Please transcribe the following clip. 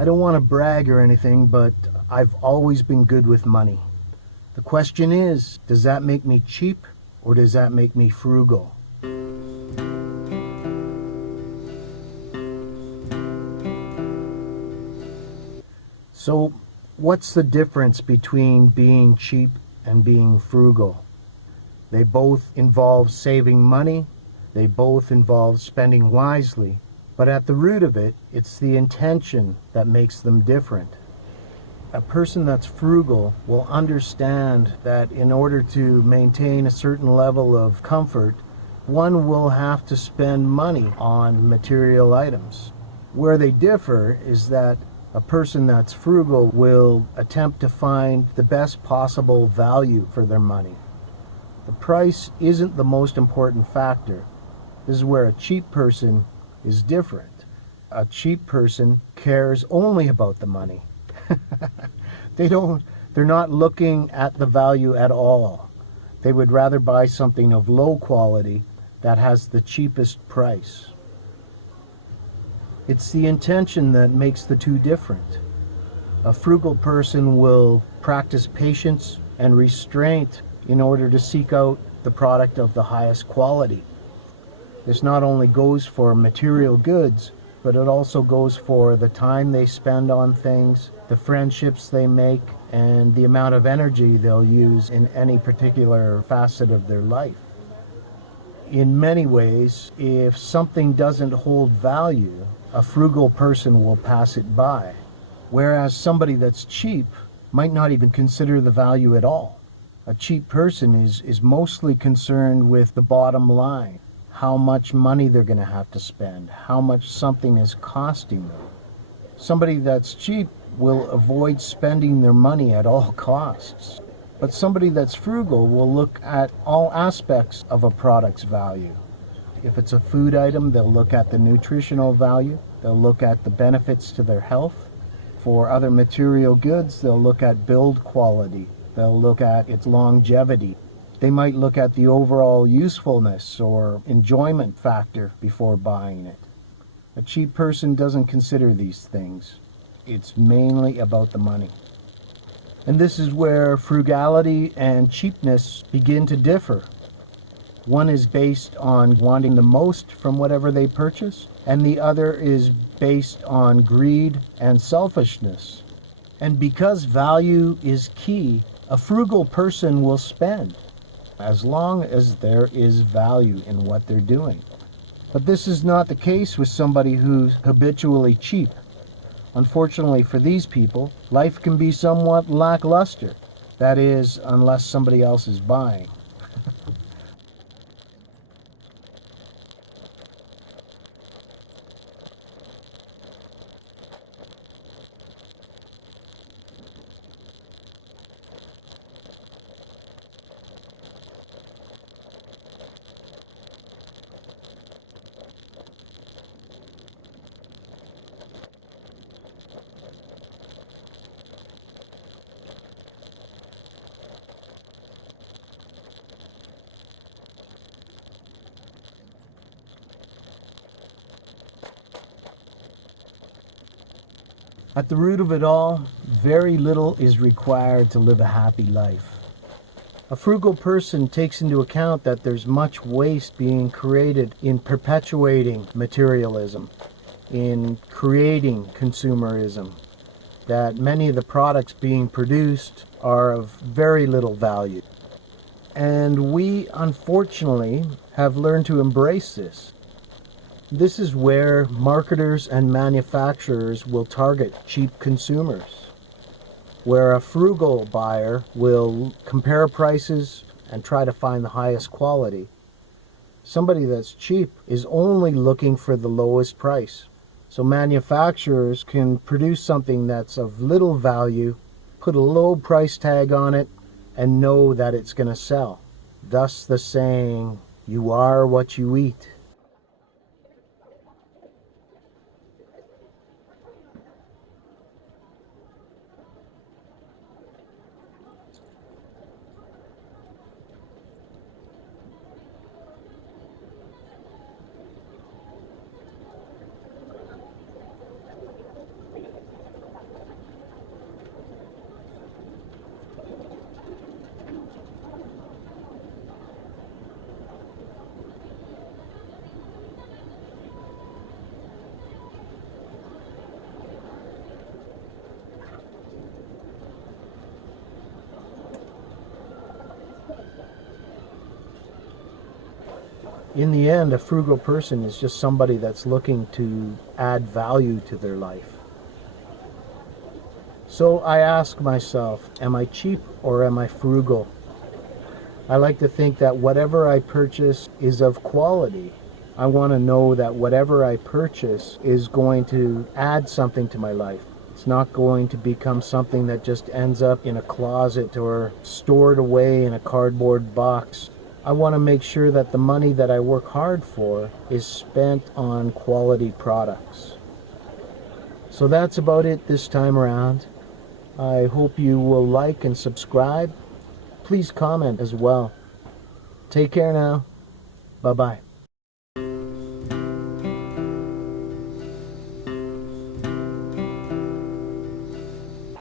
I don't want to brag or anything, but I've always been good with money. The question is, does that make me cheap or does that make me frugal? So, what's the difference between being cheap and being frugal? They both involve saving money, they both involve spending wisely, but at the root of it, it's the intention that makes them different. A person that's frugal will understand that in order to maintain a certain level of comfort, one will have to spend money on material items. Where they differ is that a person that's frugal will attempt to find the best possible value for their money. The price isn't the most important factor. This is where a cheap person is different. A cheap person cares only about the money. They're not looking at the value at all. They would rather buy something of low quality that has the cheapest price. It's the intention that makes the two different. A frugal person will practice patience and restraint in order to seek out the product of the highest quality. This not only goes for material goods, but it also goes for the time they spend on things, the friendships they make, and the amount of energy they'll use in any particular facet of their life. In many ways, if something doesn't hold value, a frugal person will pass it by, whereas somebody that's cheap might not even consider the value at all. A cheap person is mostly concerned with the bottom line, how much money they're going to have to spend, how much something is costing them. Somebody that's cheap will avoid spending their money at all costs. But somebody that's frugal will look at all aspects of a product's value. If it's a food item, they'll look at the nutritional value, they'll look at the benefits to their health. For other material goods, they'll look at build quality, they'll look at its longevity. They might look at the overall usefulness or enjoyment factor before buying it. A cheap person doesn't consider these things. It's mainly about the money. And this is where frugality and cheapness begin to differ. One is based on wanting the most from whatever they purchase, and the other is based on greed and selfishness. And because value is key, a frugal person will spend, as long as there is value in what they're doing. But this is not the case with somebody who's habitually cheap. Unfortunately for these people, life can be somewhat lackluster. That is, unless somebody else is buying. At the root of it all, very little is required to live a happy life. A frugal person takes into account that there's much waste being created in perpetuating materialism, in creating consumerism, that many of the products being produced are of very little value. And we, unfortunately, have learned to embrace this. This is where marketers and manufacturers will target cheap consumers, where a frugal buyer will compare prices and try to find the highest quality. Somebody that's cheap is only looking for the lowest price. So manufacturers can produce something that's of little value, put a low price tag on it, and know that it's going to sell. Thus the saying, "You are what you eat." In the end, a frugal person is just somebody that's looking to add value to their life. So I ask myself, am I cheap or am I frugal? I like to think that whatever I purchase is of quality. I want to know that whatever I purchase is going to add something to my life. It's not going to become something that just ends up in a closet or stored away in a cardboard box. I want to make sure that the money that I work hard for is spent on quality products. So that's about it this time around. I hope you will like and subscribe. Please comment as well. Take care now. Bye-bye.